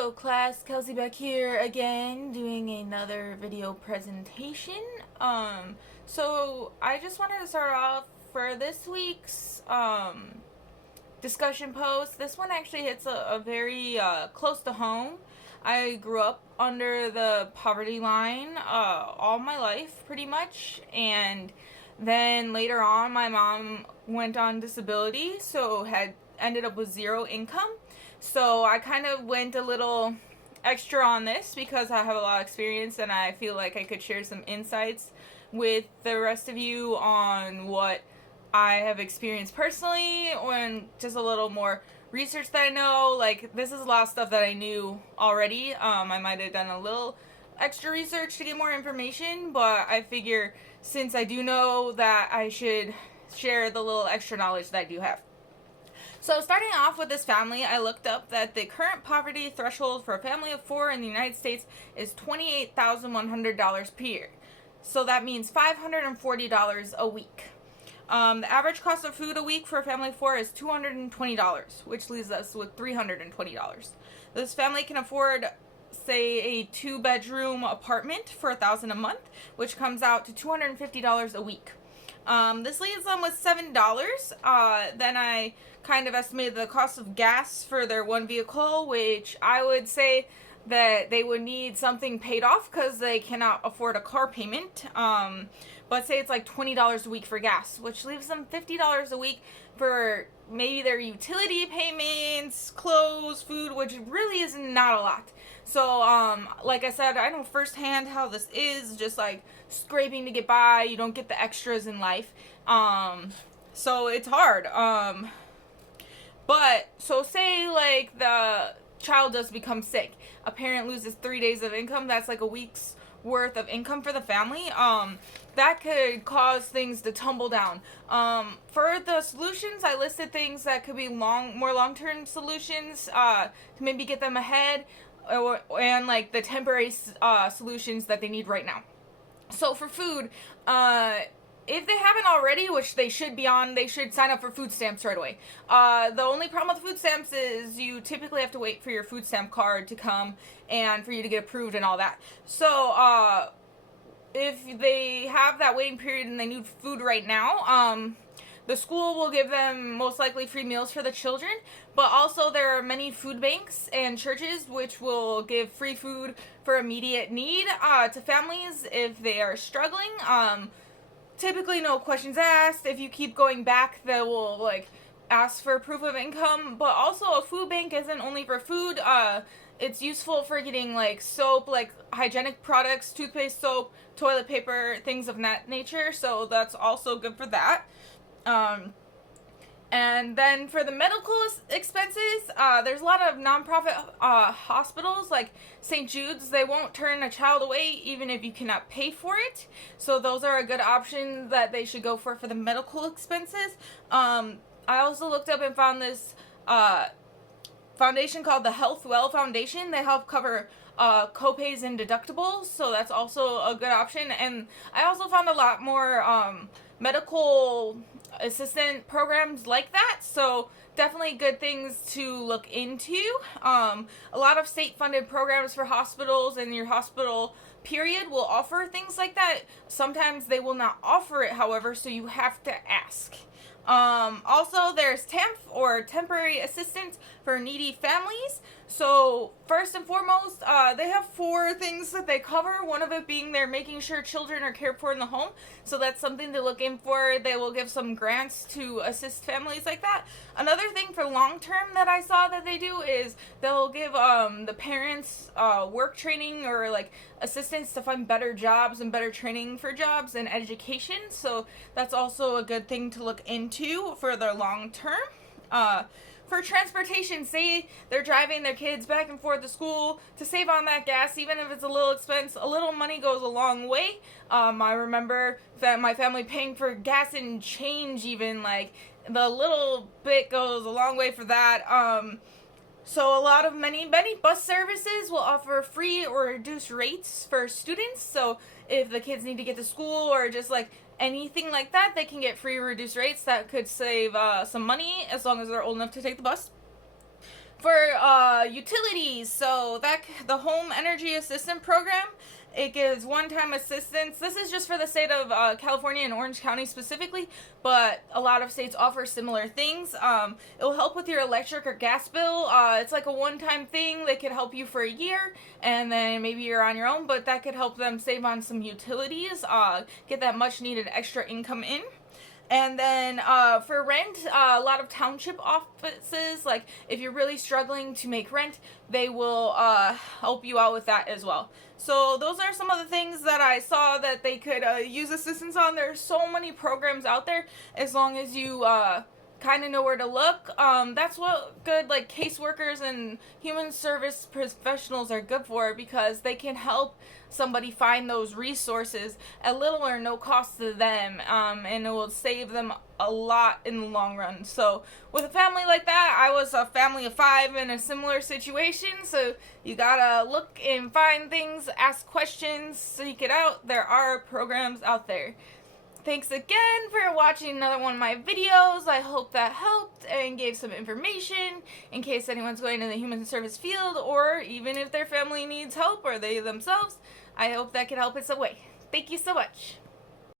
Hello class, Kelsey back here again doing another video presentation. So I just wanted to start off for this week's discussion post. This one actually hits a very close to home. I grew up under the poverty line all my life pretty much, and then later on my mom went on disability, so had ended up with zero income. So I kind of went a little extra on this because I have a lot of experience and I feel like I could share some insights with the rest of you on what I have experienced personally, and just a little more research that I know. Like, this is a lot of stuff that I knew already. I might have done a little extra research to get more information, but I figure since I do know that I should share the little extra knowledge that I do have. So starting off with this family, I looked up that the current poverty threshold for a family of 4 in the United States is $28,100 per year. So that means $540 a week. The average cost of food a week for a family of 4 is $220, which leaves us with $320. This family can afford, say, a 2-bedroom apartment for $1,000 a month, which comes out to $250 a week. This leaves them with $7. Then I kind of estimated the cost of gas for their one vehicle, which I would say that they would need something paid off because they cannot afford a car payment. But say it's like $20 a week for gas, which leaves them $50 a week for maybe their utility payments, clothes, food, which really is not a lot. So, like I said, I know firsthand how this is, just like scraping to get by. You don't get the extras in life. So it's hard. But, so say like the child does become sick. A parent loses 3 days of income. That's like a week's worth of income for the family. That could cause things to tumble down. For the solutions, I listed things that could be more long-term solutions to maybe get them ahead, and like the temporary solutions that they need right now. So for food, if they haven't already, which they should be on, they should sign up for food stamps right away. The only problem with food stamps is you typically have to wait for your food stamp card to come and for you to get approved and all that. So, if they have that waiting period and they need food right now, the school will give them most likely free meals for the children, but also there are many food banks and churches which will give free food for immediate need to families if they are struggling. Typically no questions asked. If you keep going back, they will like ask for proof of income. But also a food bank isn't only for food. It's useful for getting like soap, like hygienic products, toothpaste, soap, toilet paper, things of that nature. So that's also good for that. And then for the medical expenses, there's a lot of nonprofit hospitals like St. Jude's. They won't turn a child away even if you cannot pay for it. So those are a good option that they should go for the medical expenses. I also looked up and found this foundation called the Health Well Foundation. They help cover copays and deductibles, so that's also a good option. And I also found a lot more medical assistant programs like that, so definitely good things to look into. A lot of state-funded programs for hospitals and your hospital period will offer things like that. Sometimes they will not offer it, however, so you have to ask. Also, there's TAMF, or temporary assistance for needy families. So first and foremost, they have 4 things that they cover. One of it being they're making sure children are cared for in the home. So that's something to look in for. They will give some grants to assist families like that. Another thing for long term that I saw that they do is they'll give the parents work training, or like assistance to find better jobs and better training for jobs and education. So that's also a good thing to look into for their long term. For transportation, say they're driving their kids back and forth to school, to save on that gas, even if it's a little expense, a little money goes a long way. I remember my family paying for gas and change, even like the little bit goes a long way for that. So a lot of many bus services will offer free or reduced rates for students. So if the kids need to get to school or just like anything like that, they can get free or reduced rates. That could save some money as long as they're old enough to take the bus. For utilities, so that the Home Energy Assistance Program, it gives one-time assistance. This is just for the state of California and Orange County specifically, but a lot of states offer similar things. It will help with your electric or gas bill. It's like a one-time thing. They could help you for a year, and then maybe you're on your own, but that could help them save on some utilities, get that much-needed extra income in. And then for rent, a lot of township offices, like if you're really struggling to make rent, they will help you out with that as well. So those are some of the things that I saw that they could use assistance on. There's so many programs out there, as long as you kind of know where to look. That's what good like caseworkers and human service professionals are good for, because they can help somebody find those resources at little or no cost to them, and it will save them a lot in the long run. So with a family like that, I was a family of 5 in a similar situation, so you gotta look and find things, ask questions, seek it out. There are programs out there. Thanks again for watching another one of my videos. I hope that helped and gave some information in case anyone's going in the human service field, or even if their family needs help or they themselves. I hope that could help in some way. Thank you so much.